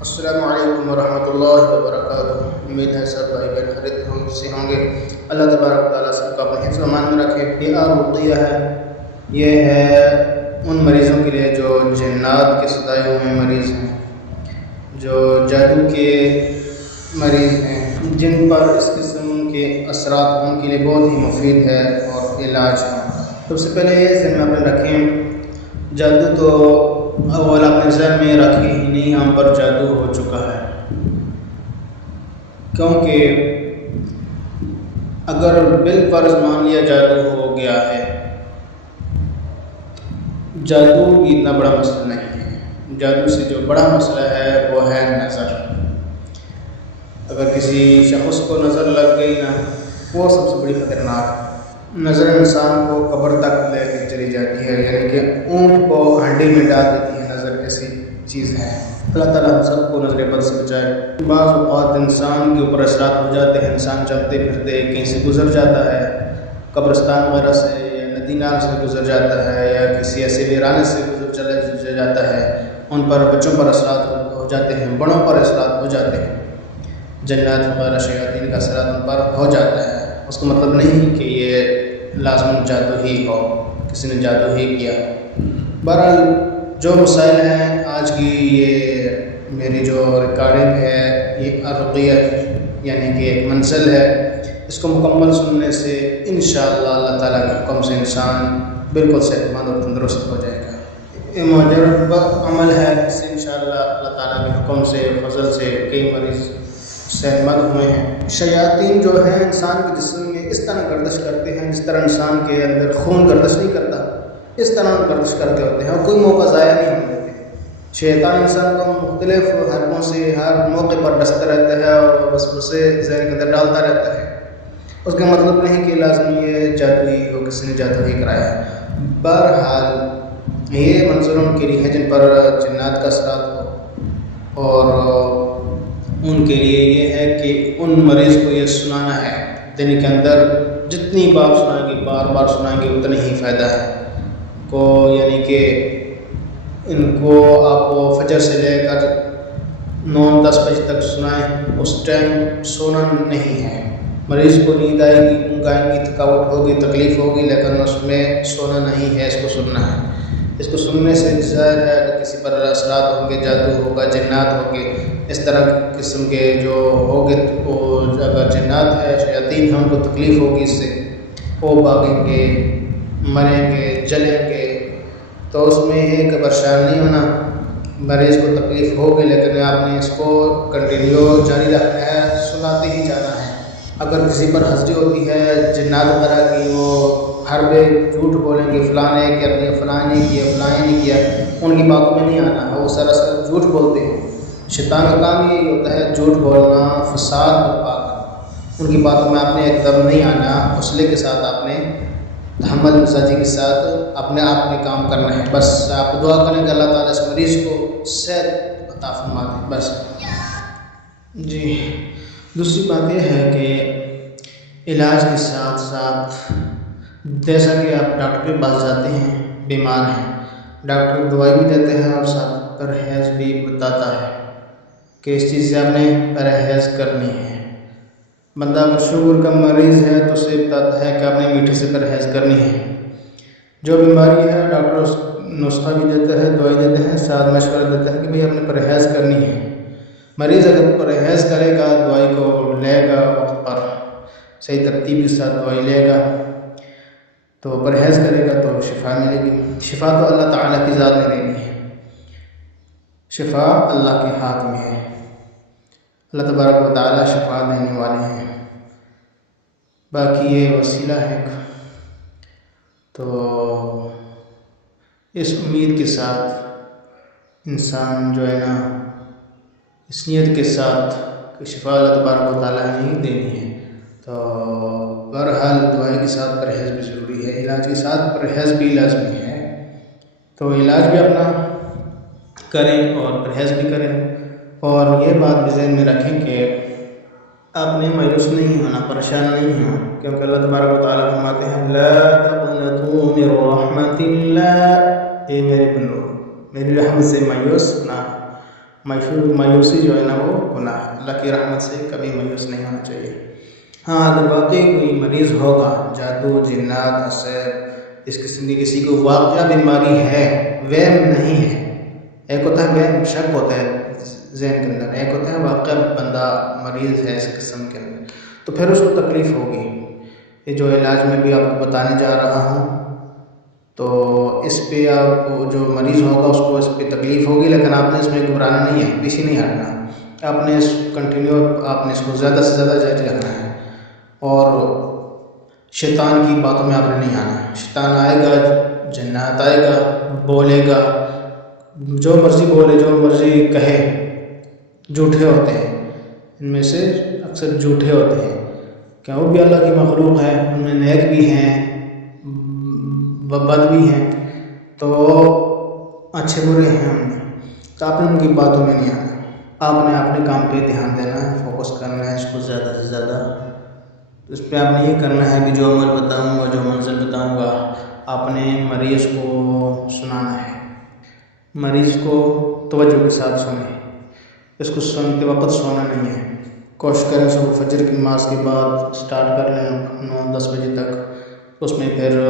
السلام علیکم ورحمۃ اللہ وبرکاتہ۔ امید ہے سب بھائی بہن خیریت سے ہوں گے۔ اللہ تبارک و تعالیٰ سب کا اپنے حفظ و امان میں رکھے۔ یہ رقیہ ہے، یہ ہے ان مریضوں کے لیے جو جنات کے ستائے ہوئے مریض ہیں، جو جادو کے مریض ہیں، جن پر اس قسم کے اثرات ان کے لیے بہت ہی مفید ہے اور علاج ہے۔ سب سے پہلے یہ ذہن میں اپنے رکھیں، جادو تو اول اپنے ذہن میں رکھیں ہی نہیں، ہم پر جادو ہو چکا ہے، کیونکہ اگر بالفرض مان لیا جادو ہو گیا ہے، جادو بھی اتنا بڑا مسئلہ نہیں ہے۔ جادو سے جو بڑا مسئلہ ہے وہ ہے نظر۔ اگر کسی شخص کو نظر لگ گئی نا، وہ سب سے بڑی خطرناک ہے۔ نظر انسان کو قبر تک لے کے چلی جاتی ہے، یعنی کہ اونٹ کو ہنڈی میں ڈال دیتی ہے۔ نظر ایسی چیز ہے، اللہ تعالیٰ ہم سب کو نظر بد سے بچائے۔ بعض اوقات انسان کے اوپر اثرات ہو جاتے ہیں، انسان چلتے پھرتے کہیں سے گزر جاتا ہے، قبرستان وغیرہ سے یا ندی نال سے گزر جاتا ہے، یا کسی ایسے ویرانے سے چلا جاتا ہے، ان پر بچوں پر اثرات ہو جاتے ہیں، بڑوں پر اثرات ہو جاتے ہیں، جنات وغیرہ شیاطین کا اثرات ان پر ہو جاتا ہے۔ اس کا مطلب نہیں کہ یہ لازم جادو ہی ہو، کسی نے جادو ہی کیا۔ بہرحال جو مسائل ہیں آج کی، یہ میری جو ریکارڈنگ ہے، یہ رقیہ یعنی کہ ایک منزل ہے، اس کو مکمل سننے سے انشاءاللہ اللہ تعالیٰ کے حکم سے انسان بالکل صحت مند اور تندرست ہو جائے گا۔ یہ مجرب عمل ہے، اس سے انشاءاللہ اللہ تعالیٰ کے حکم سے فضل سے کئی مریض صحت مند ہوئے ہیں۔ شیاطین جو ہیں انسان کے جسم میں اس طرح گردش کرتے ہیں جس طرح انسان کے اندر خون گردش نہیں کرتا، اس طرح گردش کرتے ہوتے ہیں اور کوئی موقع ضائع نہیں ہونے دیتے۔ شیطان انسان کو مختلف حربوں سے ہر موقع پر ڈستا رہتا ہے اور بس اسے ذہن کے اندر ڈالتا رہتا ہے۔ اس کا مطلب نہیں کہ لازم یہ جادو ہی ہو، کسی نے جادو ہی کرایا ہے۔ بہرحال یہ منظر ان کے لیے ہے جن پر جنات کا اثرات ہو، اور ان کے لیے یہ ہے کہ ان مریض کو یہ سنانا ہے، دن کے اندر جتنی بار سنائیں گے، بار بار سنائیں گے، اتنا ہی فائدہ ہے کو، یعنی کہ ان کو آپ فجر سے لے کر 9-10 بجے تک سنائیں، اس ٹائم سونا نہیں ہے۔ مریض کو نیند آئے گی، اونگ آئیں گی، تھکاوٹ ہوگی، تکلیف ہوگی، لیکن اس میں سونا نہیں ہے، اس کو سننا ہے۔ اس کو سننے سے ظاہر ہے اگر کسی پر اثرات ہوں گے، جادو ہوگا، جنات ہوں گے، اس طرح قسم کے جو ہوگے، وہ اگر جنات ہے، شیاطین ہم کو تکلیف ہوگی، اس سے وہ بھاگیں گے، مریں گے، جلیں گے، تو اس میں ایک پریشان نہیں ہونا۔ مریض کو تکلیف ہوگی لیکن آپ نے اس کو کنٹینیو جاری رکھنا ہے، سناتے ہی جانا ہے۔ اگر کسی پر حسدی ہوتی ہے جنات وغیرہ کی، وہ ہر بے جھوٹ بولیں گے، فلاں نے کیا، فلاں نے کیا، فلاں نے کیا، ان کی باتوں میں نہیں آنا، وہ سراسر جھوٹ بولتے ہیں۔ شیطان کا کام یہی ہوتا ہے، جھوٹ بولنا، فساد برپا کرنا۔ ان کی باتوں میں آپ نے ایک دم نہیں آنا، حوصلے کے ساتھ آپ نے تحمل مزاجی کے ساتھ اپنے آپ میں کام کرنا ہے۔ بس آپ دعا کریں کہ اللہ تعالیٰ اس مریض کو صحت عطا فرما دے، بس۔ جی، دوسری بات یہ ہے کہ علاج کے ساتھ ساتھ جیسا کہ آپ ڈاکٹر کے پاس جاتے ہیں، بیمار ہیں، ڈاکٹر دوائی بھی دیتے ہیں اور ساتھ پرہیز بھی بتاتا ہے کہ اس چیز سے آپ نے پرہیز کرنی ہے۔ بندہ اگر شوگر کا مریض ہے تو اسے بتاتا ہے کہ آپ نے میٹھے سے پرہیز کرنی ہے۔ جو بیماری ہے ڈاکٹر اس نسخہ بھی دیتا ہے، دوائی دیتے ہیں، ساتھ مشورہ دیتا ہے کہ بھئی آپ نے پرہیز کرنی ہے۔ مریض اگر پرہیز کرے گا، دوائی کو لے گا، وقت پر صحیح ترتیب کے ساتھ دوائی لے گا، تو پرہیز کرے گا تو شفا ملے گی۔ شفا تو اللہ تعالیٰ کی ذات میں دینی ہے، شفا اللہ کے ہاتھ میں ہے، اللہ تبارک و تعالیٰ شفا دینے والے ہیں۔ باقی یہ وسیلہ ہے، تو اس امید کے ساتھ انسان جو ہے نا، اس نیت کے ساتھ کہ شفا اللہ تبارک و تعالیٰ نے ہی دینی ہے، تو بہرحال دوائی کے ساتھ پرہیز بھی ضروری ہے، علاج کے ساتھ پرہیز بھی لازمی ہے۔ تو علاج بھی اپنا کریں اور پرہیز بھی کریں، اور یہ بات بھی ذہن میں رکھیں کہ آپ نے مایوس نہیں ہونا، پریشان نہیں ہونا، کیونکہ اللہ تبارک و تعالیٰ فرماتے ہیں لا تقنطوا من رحمت اللہ، اے میرے بندو میری رحمت سے مایوس نہ، مایوسی جو ہے نا وہ گناہ ہے، اللہ کی رحمت سے کبھی مایوس نہیں ہونا چاہیے۔ ہاں اگر واقعی کوئی مریض ہوگا، جادو جنات اثر اس قسم کی کسی کو واقعہ بیماری ہے، وہم نہیں ہے، ایک ہوتا ہے وہم شک ہوتا ہے ذہن کے اندر، ایک ہوتا ہے واقعہ بندہ مریض ہے اس قسم کے اندر، تو پھر اس کو تکلیف ہوگی۔ یہ جو علاج میں بھی آپ کو بتانے جا رہا ہوں تو اس پہ آپ کو جو مریض ہوگا اس کو اس پہ تکلیف ہوگی، لیکن آپ نے اس میں گھبرانا نہیں ہے، پیچھے نہیں ہٹنا، آپ نے اس آپ نے اس کو زیادہ سے زیادہ جاری رکھنا ہے، اور شیطان کی باتوں میں آپ نے نہیں آنا۔ شیطان آئے گا، جنات آئے گا، بولے گا، جو مرضی بولے، جو مرضی کہے، جھوٹے ہوتے ہیں، ان میں سے اکثر جھوٹے ہوتے ہیں، کہ وہ بھی اللہ کی مخلوق ہے، ان میں نیک بھی ہیں بد بھی ہیں، تو اچھے برے ہیں ہم نے، تو آپ نے ان کی باتوں میں نہیں آنا، آپ نے اپنے کام پہ دھیان دینا ہے، فوکس کرنا ہے اس کو زیادہ سے زیادہ۔ اس پہ آپ نے یہ کرنا ہے کہ جو عمل بتاؤں گا، جو منزل بتاؤں گا، آپ نے مریض کو سنانا ہے، مریض کو توجہ کے ساتھ سنیں، اس کو سنتے وقت سونا نہیں ہے، کوشش کریں صبح فجر کی نماز کے بعد سٹارٹ کر لیں 9-10 بجے تک، اس میں پھر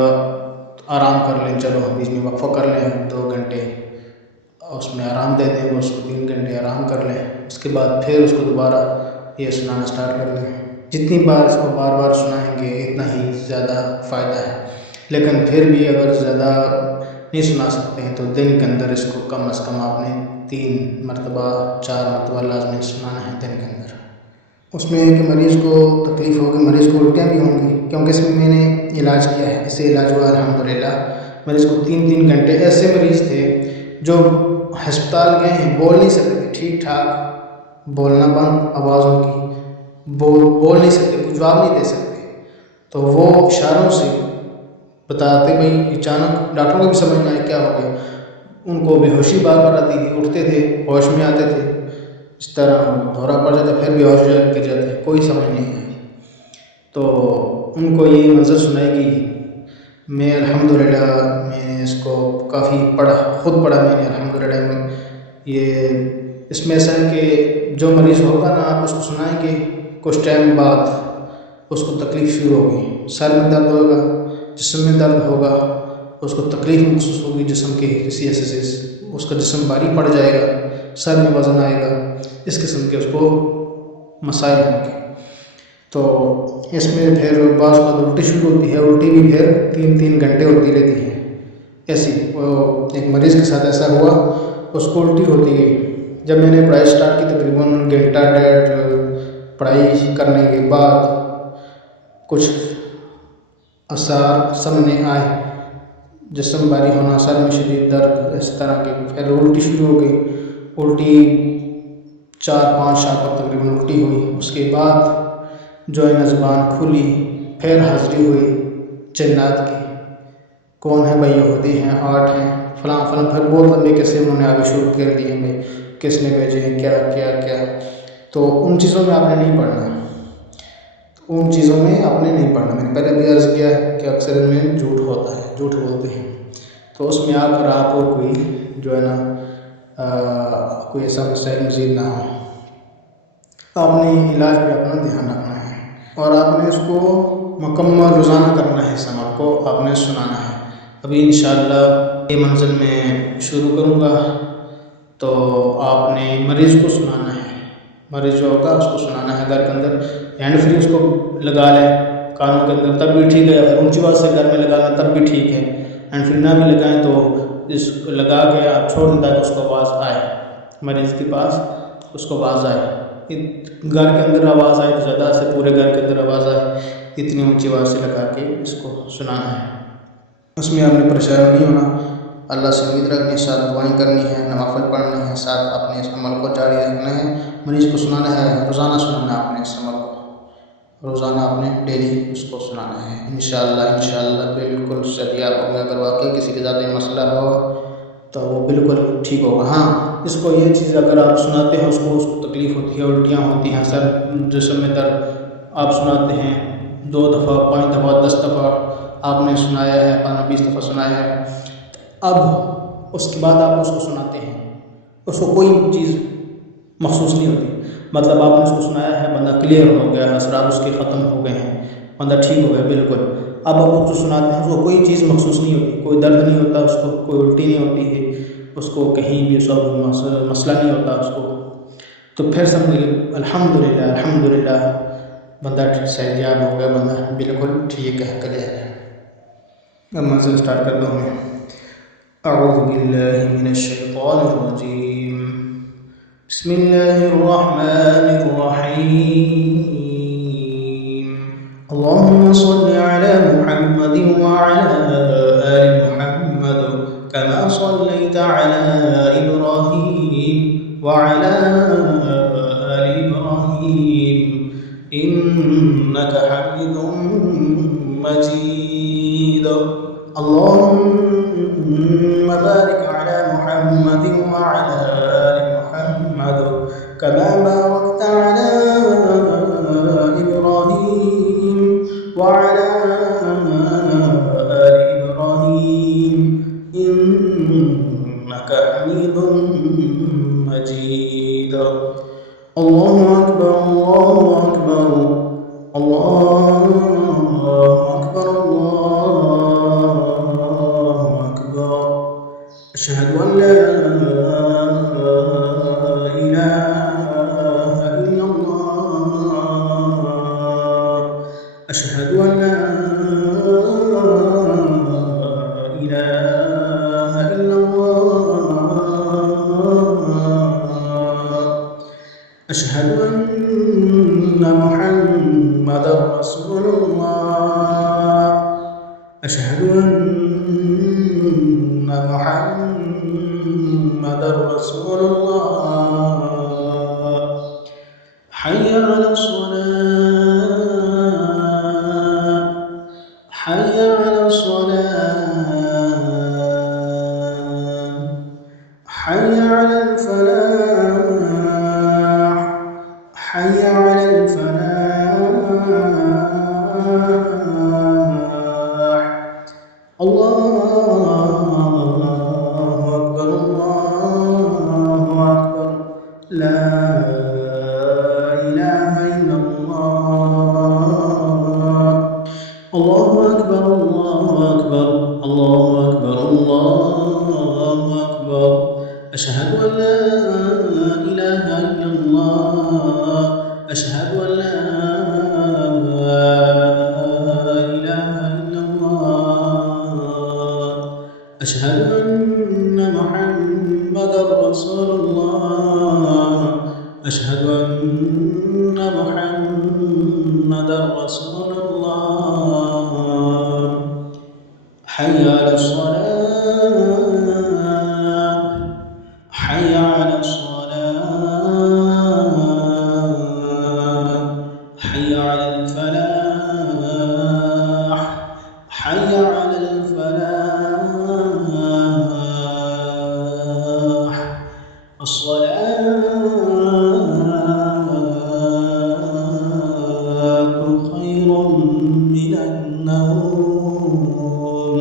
آرام کر لیں، چلو بیچ میں وقفہ کر لیں 2 گھنٹے، اس میں آرام دے دیں، اس کو 3 گھنٹے آرام کر لیں، اس کے بعد پھر اس کو دوبارہ یہ سنانا سٹارٹ کر لیں۔ جتنی بار اس کو بار بار سنائیں گے اتنا ہی زیادہ فائدہ ہے، لیکن پھر بھی اگر زیادہ نہیں سنا سکتے ہیں تو دن کے اندر اس کو کم از کم آپ نے 3 مرتبہ 4 مرتبہ لازمی سنانا ہے دن کے اندر۔ اس میں کہ مریض کو تکلیف ہوگی، مریض کو الٹیاں بھی ہوں گی، کیونکہ اس میں میں نے علاج کیا ہے، اس سے علاج ہوا الحمدللہ۔ مریض کو 3 گھنٹے، ایسے مریض تھے جو ہسپتال گئے ہیں، بول نہیں سکتے تھے ٹھیک ٹھاک، بولنا بند، آوازوں کی بول نہیں سکتے، کچھ جواب نہیں دے سکتے، تو وہ اشاروں سے بتاتے بھائی، اچانک ڈاکٹروں کو بھی سمجھ نہ آئے کیا ہو گیا، ان کو بے ہوشی بار بار آتی تھی، اٹھتے تھے، ہوش میں آتے تھے، اس طرح دورہ پڑ جاتا، پھر بھی ہوش گر جاتے، کوئی سمجھ نہیں آئی، تو ان کو یہ منظر سنائی گئی۔ میں الحمدللہ میں نے اس کو کافی پڑھا، خود پڑھا میں نے الحمدللہ۔ یہ اس میں ایسا ہے کہ جو مریض ہوگا نا، آپ اس کو سنائیں گے، کچھ ٹائم بعد اس کو تکلیف شروع ہوگی، سر میں درد ہوگا، جسم میں درد ہوگا، اس کو تکلیف محسوس ہوگی جسم کے کسی حصے سے، اس کا جسم بھاری پڑ جائے گا، سر میں وزن آئے گا، اس قسم کے اس کو مسائل ہوں گے۔ تو اس میں پھر بعض اوقات الٹی شروع ہوتی ہے، الٹی بھی پھر 3 گھنٹے ہوتی رہتی ہے ایسی۔ ایک مریض کے ساتھ ایسا ہوا، اس کو الٹی ہوتی گئی، جب میں نے پڑھائی سٹارٹ کی تقریباً 1.5 پڑھائی کرنے کے بعد کچھ آثار سامنے آئے، جسم بھاری ہونا، سر میں شدید درد، اس طرح کی، پھر الٹی شروع ہو گئی، الٹی 4-5 شاٹ تقریباً الٹی ہوئی، اس کے بعد جو ہے زبان کھلی، پھر حاضری ہوئی جنات کی، کون ہے بھائی؟ یہودی ہیں، 8 ہیں، فلاں فلاں، پھر بول دیں کیسے انہوں نے آگے شروع کر دی ہمیں، کس نے بھیجے ہیں، کیا کیا کیا۔ تو ان چیزوں میں آپ نے نہیں پڑھنا، ان چیزوں میں آپ نے نہیں پڑھنا۔ میں نے پہلے بھی عرض کیا ہے کہ اکثر ان میں جھوٹ ہوتا ہے، جھوٹ بولتے ہیں، تو اس میں آ کر آپ کو کوئی جو ہے نا کوئی ایسا مسائل مزید نہ ہو۔ آپ نے علاج پہ اپنا دھیان رکھنا ہے، اور آپ نے اس کو مکمل روزانہ کرنا ہے، اس عمل کو آپ نے سنانا ہے۔ ابھی انشاءاللہ یہ منزل میں شروع کروں گا، تو آپ نے مریض کو سنانا ہے، مریض جو ہوگا اس کو سنانا ہے گھر کے اندر، ہینڈ فری اس کو لگا لیں کانوں کے اندر تب بھی ٹھیک ہے، اگر اونچی آواز سے گھر میں لگا لیں تب بھی ٹھیک ہے، ہینڈ فری نہ بھی لگائیں تو اس کو لگا کے آپ چھوڑ دیں تاکہ اس کو آواز آئے، مریض کے پاس اس کو آواز آئے، گھر کے اندر آواز آئے تو زیادہ سے پورے گھر کے اندر آواز آئے، اتنی اونچی آواز سے لگا کے اس کو سنانا ہے۔ اس میں آپ نے پریشان نہیں ہونا، اللہ سے امید رکھنی ہے، ساتھ دعائیں کرنی ہے، نوافل پڑھنے ہیں، ساتھ اپنے اس عمل کو جاری رکھنا ہے، مریض کو سنانا ہے، روزانہ سنانا ہے آپ نے اس عمل کو، روزانہ آپ نے ڈیلی اس کو سنانا ہے۔ انشاءاللہ بالکل صحیح ہوگا۔ اگر واقعی کسی کے ذاتی مسئلہ ہو تو وہ بالکل ٹھیک ہوگا۔ ہاں اس کو یہ چیز اگر آپ سناتے ہیں، اس کو تکلیف ہوتی ہے، الٹیاں ہوتی ہیں، سر جسم میں درد، آپ سناتے ہیں 2 دفعہ 5 دفعہ 10 دفعہ آپ نے سنایا ہے، 20 دفعہ سنایا ہے، اب اس کے بعد آپ اس کو سناتے ہیں، اس کو کوئی چیز महसूस नहीं होती। मतलब आपने उसको सुनाया है, बंदा क्लियर हो गया, असरार उसके ख़त्म हो गए हैं, बंदा ठीक हो गया बिल्कुल। अब आप उसको सुनाते हैं, उसको कोई चीज़ महसूस नहीं होती, कोई दर्द नहीं होता उसको, कोई उल्टी नहीं होती है उसको, कहीं भी सब मसला नहीं होता उसको, तो फिर समझ लीजिए अल्हम्दुलिल्लाह अल्हम्दुलिल्लाह, बंदा सेहतयाब हो गया, बंदा बिल्कुल ठीक है, क्लियर है। अब मंजिल स्टार्ट कर दो मैं। अऊज़ु बिल्लाहि मिनश शैतानिर रजीम, बिस्मिल्लाहिर रहमानिर रहीम, अल्लाहुम्मा सल्लि अला मुहम्मदिन व अला आलि मुहम्मद कमा सल्लैता अला इब्राहीम व अला आलि इब्राहीम इन्नका हमीदुम मजीद। अल्लाहुम्मा बारिक अला मुहम्मदिन व अला आलि मुहम्मद कमा बारकता अला इब्राहीम व अला आलि इब्राहीम इन्नका हमीदुम मजीद। अल्लाहु अकबर अल्लाहु अकबर अल्लाहु अकबर अल्लाहु अकबर, अशहदु अन ला इलाहा इल्लल्लाह, अशहदु अन ला इलाहा इल्लल्लाह, अशहदु अन्ना मुहम्मदर रसूलुल्लाह, अशहदु अन्ना मुहम्मदर रसूलुल्लाह, हय्य अलस सलाह, हय्य अलस सलाह, हय्य अलल फलाह, हय्य अलल फलाह। अल्लाहु अकबर, ला इलाहा इल्लल्लाह, अल्लाहु अकबर अल्लाहु अकबर अल्लाहु अकबर अल्लाहु अकबर, अशहदु अन ला इलाहा इल्लल्लाह, अशहदु अन ला इलाहा इल्लल्लाह, अशहदु अन्ना मुहम्मदर रसूलुल्लाह, अशहदु अन्ना मुहम्मदर रसूलुल्लाह, हय्य अलस सलाह, हय्य अलस सलाह, हय्य अलल फलाह, हय्य अलल फलाह। अस्सलातु खैरुम मिनन नौम,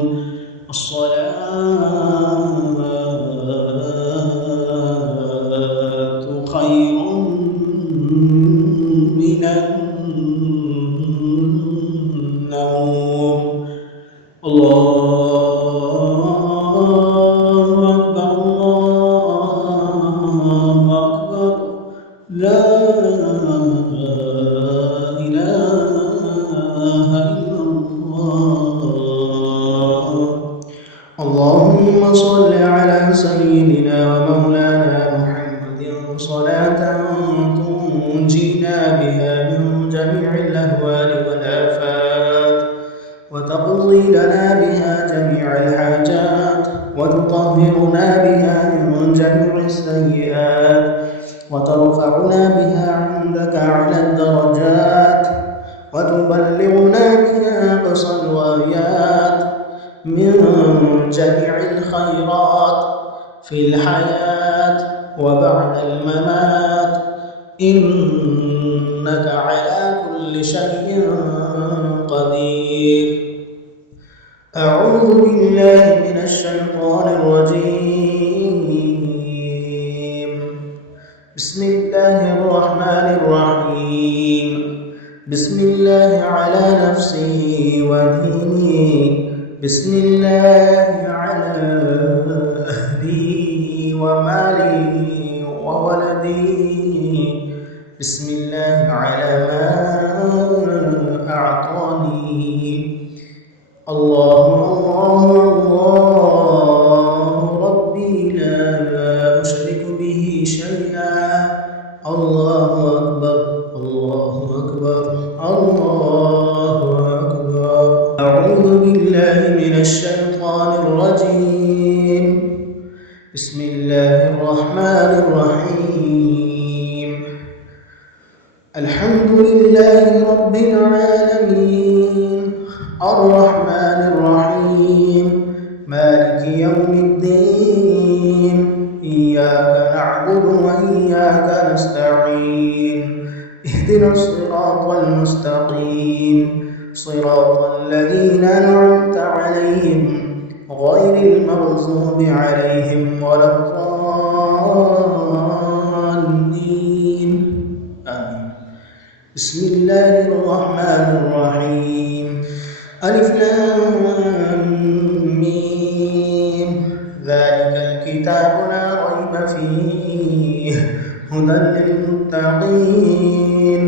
अस्सलातु खैरुम मिनन नौम। अल्लाहु अकबर अल्लाहु अकबर, ला इलाहा इल्लल्लाह। अल्लाहुम्मा सल्लि अला सय्यिदिना व मौलाना मुहम्मदिन सलातन तुंजीना बिहा मिन जमीइल अहवाल वल आफात وتقضي لنا بها جميع الحاجات وتطهرنا بها من جميع السيئات وترفعنا بها عندك أعلى الدرجات وتبلغنا بها أقصى الغايات من جميع الخيرات في الحياة وبعد الممات إنك على كل شيء قدير. أعوذ بالله من الشيطان الرجيم، بسم الله الله الرحمن الرحيم. بسم الله على نفسه ودينه، بسم الله على أهله وماله وولده، بسم الله على ما أعطاني. الله الله الله ربي لا أشرك به شيئا. الله أكبر الله أكبر الله أكبر. أعوذ بالله من الشيطان الرجيم. بسم الله الرحمن الرحيم. الحمد لله رب العالمين، الرحمن الرحيم، مالك يوم الدين، إياك نعبد وإياك نستعين، اهدنا الصراط المستقيم، صراط الذين أنعمت عليهم غير المغضوب عليهم ولا الضالين. آمين. بسم الله الرحمن الرحيم. ألف لام ميم، ذلك الكتاب لا ريب فيه، هدى للمتقين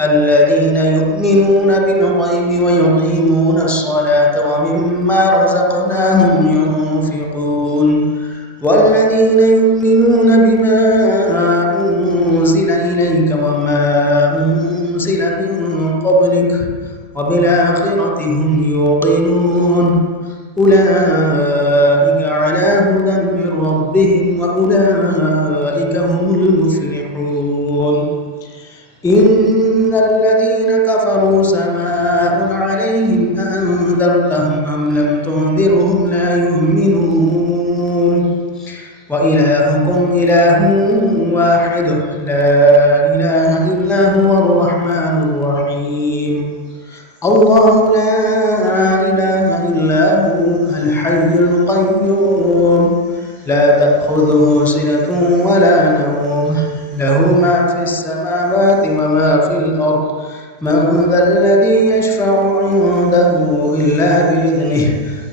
الذين يؤمنون بالغيب ويقيمون الصلاة ومما رزقناهم ينفقون، والذين يؤمنون بما أنزل إليك وما أنزل من قبلك وبالآخرة هم يوقنون، أولئك على هدى من ربهم وأولئك هم المفلحون. إن الذين كفروا سواء عليهم أأنذرتهم أم لم تنذرهم لا يؤمنون. وإلهكم إله واحد لا إله إلا هو الرحمن الرحيم. الله لا إله إلا هو الحي القيوم، لا تأخذه سنة ولا نوم، له ما في السماوات وما في الأرض، من ذا الذي يشفع عنده إلا بإذنه،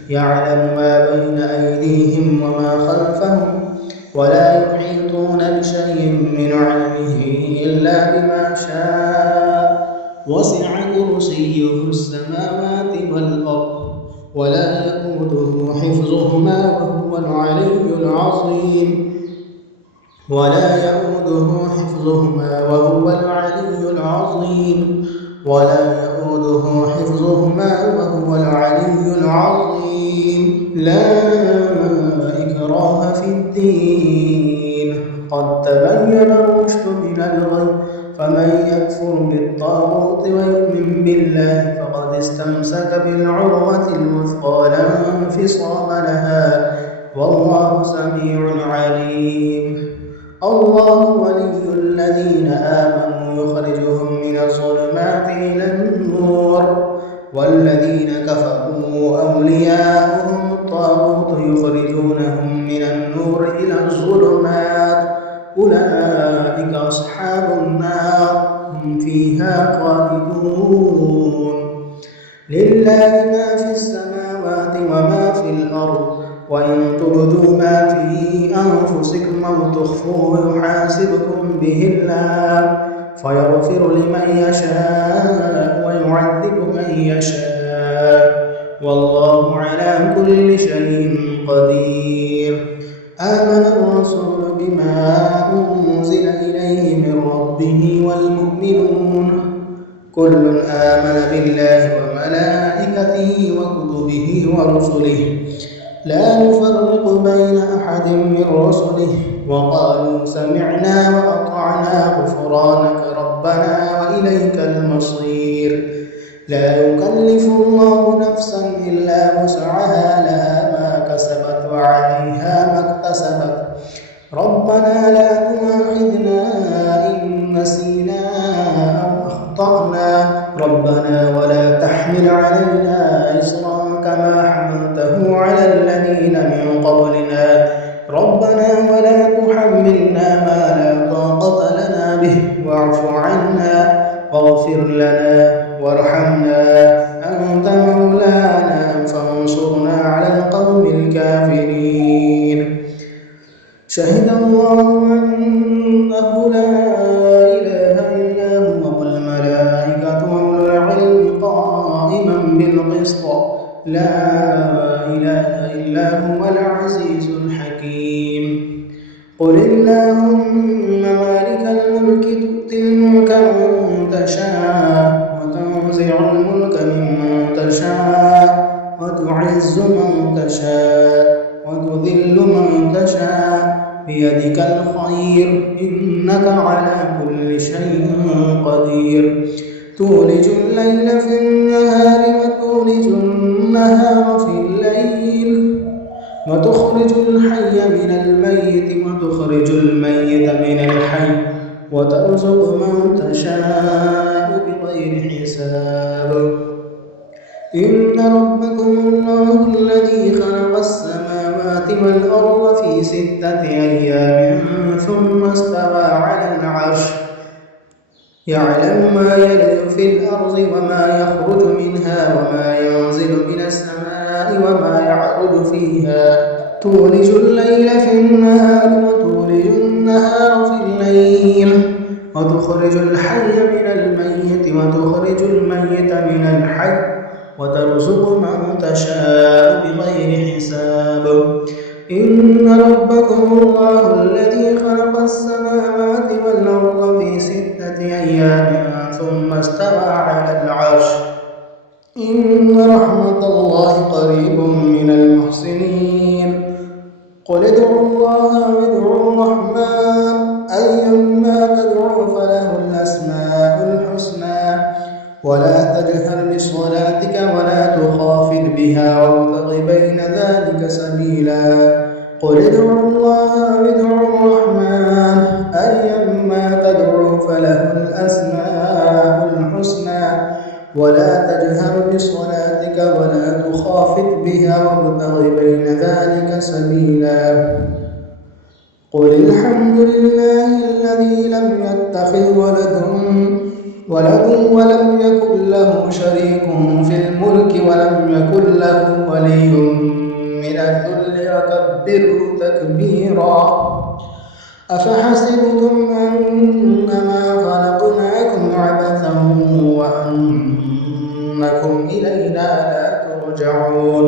يعلم ما بين أيديهم وما خلفهم، ولا يحيطون بشيء من علمه إلا بما شاء، وسع كرسيه السماوات والأرض ولا يئوده حفظهما وهو العلي العظيم. ولا يئوده حفظهما وهو العلي العظيم. ولا يئوده حفظهما وهو العلي العظيم. لا إكراه في الدين، قد تبين الرشد من الغي، فمن يكفر بالطاغوت ويؤمن بالله فقد استمسك بالعروة الوثقى لا انفصام لها، والله سميع عليم. الله ولي الذين آمنوا يخرجهم من الظلمات إلى النور، والذين كفروا أولياؤهم الطاغوت يخرجونهم من النور إلى الظلمات، أولئك أصحاب النار هم فيها خالدون. لله ما في السماوات وما في الأرض، وإن تبدوا ما في أنفسكم أو تخفوه يحاسبكم به الله، فيغفر لمن يشاء ويعذب من يشاء، والله على كل شيء قدير. آمن الرسول بما أنزل إليه من ربه والمؤمنون، كل آمن بالله وملائكته وكتبه ورسله لا نفرق بين أحد من رسله، وقالوا سمعنا وأطعنا غفرانك ربنا وإليك المصير. لا يكلف الله نفسا إلا وسعها، لها ما كسبت وعليها ما اكتسبت. ربنا لا تؤاخذنا إن نسينا أو أخطأنا، ربنا ولا تحمل علينا إصرا كما حملته على الذين من قبلنا، ربنا ولا تحملنا ما لا طاقة لنا به واعف عنا واغفر لنا وارحمنا أنت مولانا فانصرنا على القوم الكافرين. شهد الله أنه لا إله إلا هو والملائكة وأولو العلم قائما بالقسط لا إله إلا هو العزيز الحكيم. قل اللهم مالك الملك تؤتي الملك من تشاء وتنزع الملك ممن تشاء وتعز من تشاء وتذل من تشاء بيدك الخير إنك على كل شيء قدير. تولج الليل في النهار وتولج النهار في الليل وتخرج الحي من الميت وتخرج الميت من الحي وترزق من تشاء بغير حساب. إن ربكم الله الذي خلق السماوات والأرض في 6 أيام ثم استوى على العرش يعلم ما يلج في الأرض وما يخرج منها وما ينزل من السماء وما يعرج فيها. تولج الليل في النهار وتولج النهار في الليل وتخرج الحي من الميت وتخرج الميت من الحي وترزق من تشاء بغير حساب. إن ربكم الله الذي خلق السماوات والأرض في 6 أيام ثم استوى على العرش إن رحمة الله قريب من المحسنين. قل ادعوا الله أو ادعوا الرحمن أيما تدعوا فله الأسماء الحسنى ولا تجهر بصلاتك ولا تخافت بها وابتغ بين ذلك سبيلا. قل ادعوا الله أو ادعوا الرحمن أيما تدعوا فله الأسماء الحسنى ولا تجهر بصلاتك ولا تخافت بها وابتغ بين ذلك سبيلا. قل الحمد لله الذي لم يتخذ ولد ولم يكن له شريك في الملك ولم يكن له ولي من الذل وكبره تكبيرا. أفحسبتم أنما خلقناكم عبثا وأنكم إلينا لا ترجعون.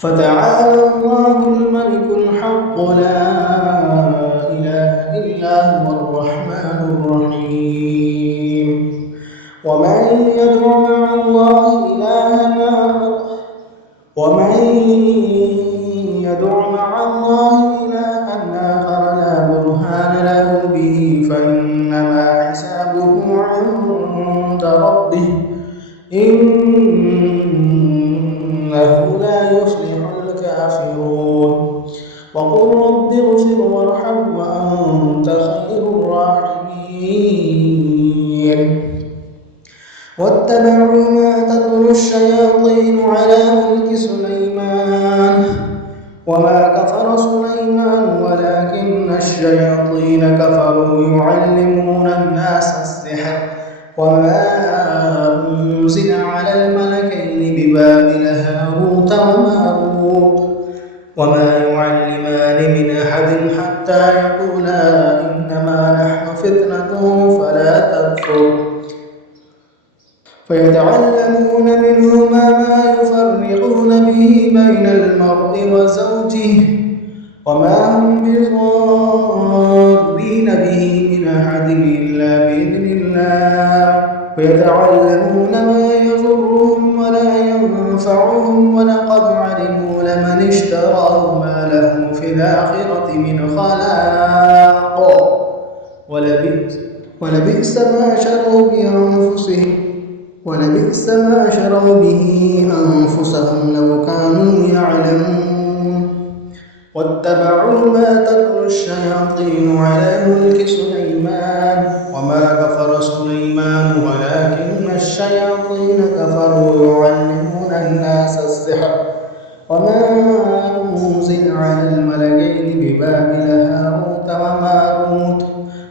فتعالى الله الملك الحق لا إله إلا هو الرحمن الرحيم. ومن يدع مع الله إلها آخر لا برهان له به فإنما حسابه عند ربه إنه لا يفلح الكافرون. وقل رب اغفر وارحم وأنت خير الراحمين. واتبعوا ما تتلو الشياطين على ملك سليمان وما كفر سليمان ولكن الشياطين كفروا يعلمون الناس السحر وما أنزل على الملكين ببابل هاروت وماروت وما يعلمان من أحد حتى يقولا إنما نحن فتنة فلا تكفر فيتعلمون منهما ما يفرقون به بين المرء وزوجه وما هم بضارين به من أحد إلا بإذن الله ويتعلمون ما يضرهم ولا ينفعهم ولقد علموا لمن اشتراه ما له في الآخرة من خلاق ولبئس ما شروا به أنفسهم لو كانوا يعلمون. واتبعوا ما تتلو الشياطين على ملك سليمان وما كفر سليمان ولكن الشياطين كفروا يعلمون الناس السحر وما أنزل على الملكين ببابل هاروت وماروت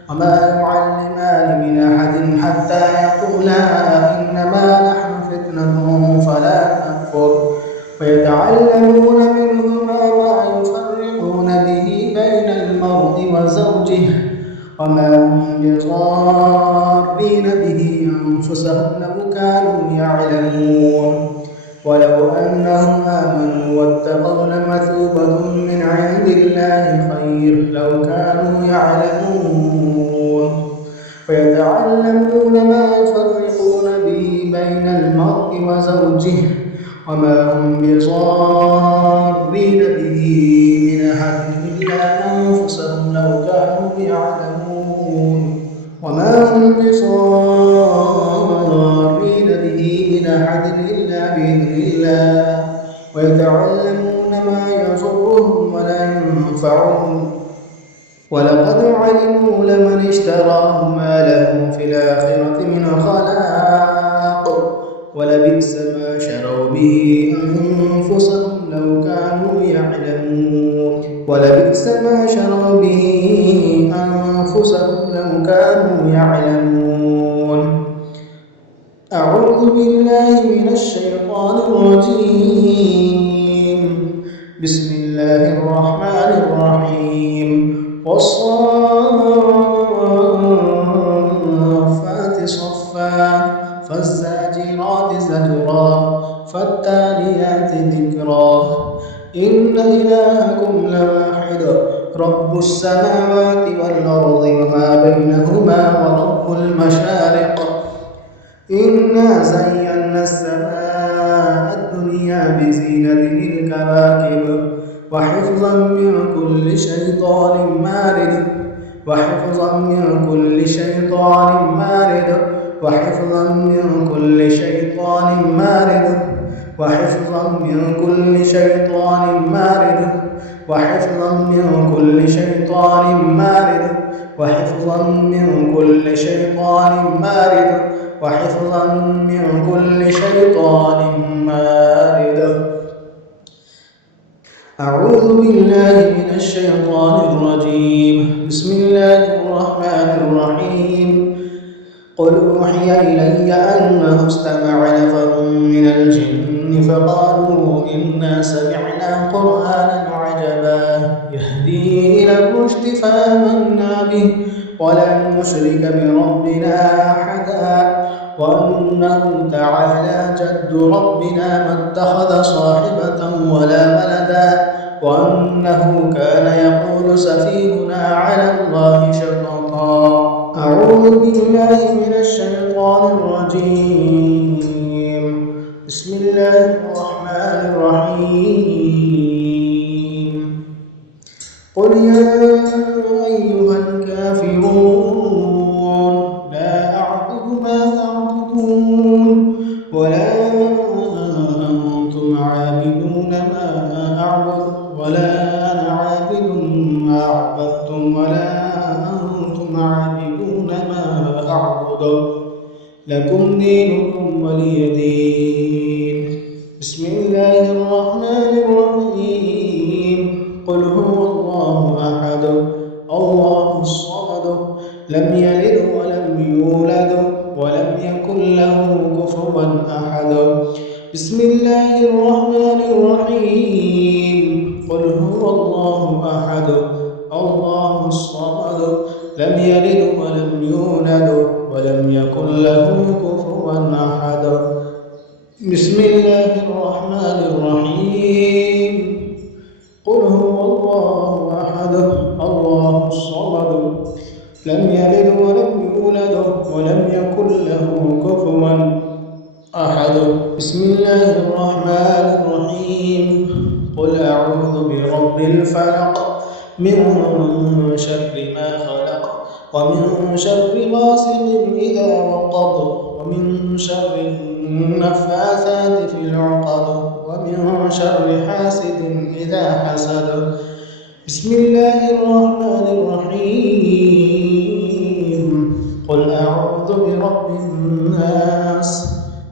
وما يعلمان من أحد حتى يقولا إنما نحن فتنة فلا تكفر ويتعلمون منهما ما يفرقون به بين المرء وزوجه وما هم بضارين به أنفسهم لو كانوا يعلمون ولو أنهم آمنوا واتقوا لمثوبة من عند الله خير لو كانوا يعلمون ويتعلمون ما يفرقون به بين المرء وزوجه وما هم بضارين به من أحد إلا أنفسهم لو كانوا يعلمون وما هم بضارين به من أحد إلا بإذن الله ويتعلمون ما يضرهم ولا ينفعهم ولقد علموا لمن اشتراه ما له في الآخرة من خلاق ولبئس ما شروا به أنفسهم لو كانوا يعلمون ولبئس ما شروا به أنفسهم لو كانوا يعلمون أعوذ بالله من الشيطان الرجيم بسم الله الرحمن الرحيم والصافات صفا فالزاجرات زجرا فالتاليات ذكرا إن إلهكم لواحد رب السماوات والأرض وما بينهما ورب المشارق إنا زينا السماء الدنيا بزينة الكواكب وحفظا من كل شيطان مارد وحفظا من كل شيطان مارد وحفظا من كل شيطان مارد وحفظا من كل شيطان مارد وحفظا من كل شيطان مارد وحفظا من كل شيطان مارد وحفظا من كل شيطان مارد أعوذ بالله من الشيطان الرجيم بسم الله الرحمن الرحيم قل أوحي إلي أنه استمع نفر من الجن فقالوا إنا سمعنا قرآنا عجبا يهدي إلى الرشد فآمنا به ولن نشرك بربنا أحدا وأنه تعالى جد ربنا ما اتخذ صاحبة ولا ولدا وأنه كان يقول سفيهنا على الله شططا أعوذ بالله من الشيطان الرجيم بسم الله الرحمن الرحيم قل يا أيها الكافرون لا أعبد ما تعبدون ولا أنتم عابدون ما أعبد ولا أنا عابد ما عبدتم ولا أنتم عابدون ما أعبد لكم دينكم ولي دين بسم الله الرحمن الرحيم قل هو الله أحد الله الصمد لم يلد ولم يولد ولم يكن له كفوا أحد بسم الله الرحمن الرحيم قل هو الله أحد الله الصمد لم يلد ولم يولد ولم يكن له كفوا أحد بسم الله الرحمن الرحيم قل هو الله أحد الله الصمد لم يلد ولم يولد ولم يكن له كفوا أحد بسم الله الرحمن الرحيم قل أعوذ برب الفلق من شر ما خلق ومن شر غاسق إذا وقب ومن شر النفاثات في العقد ومن شر حاسد إذا حسد بسم الله الرحمن الرحيم قل أعوذ برب الناس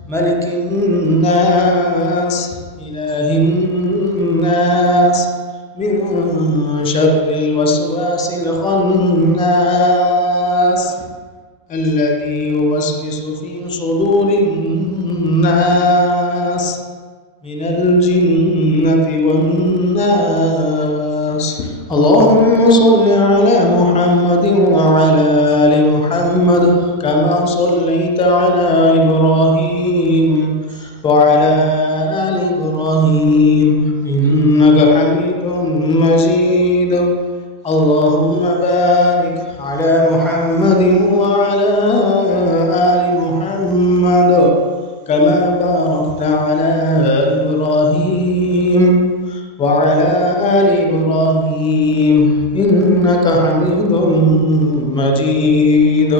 ملك الناس إله الناس من شر الوسواس الخناس الذي يوسوس في صدور الناس من الجنة والناس. اللهم صل على محمد وعلى آل محمد كما صليت على إبراهيم وعلى آل إبراهيم إنك حميد مجيد. اللهم بارك على محمد وعلى آل محمد كما باركت على إبراهيم وعلى آل إبراهيم إنك حميد مجيد.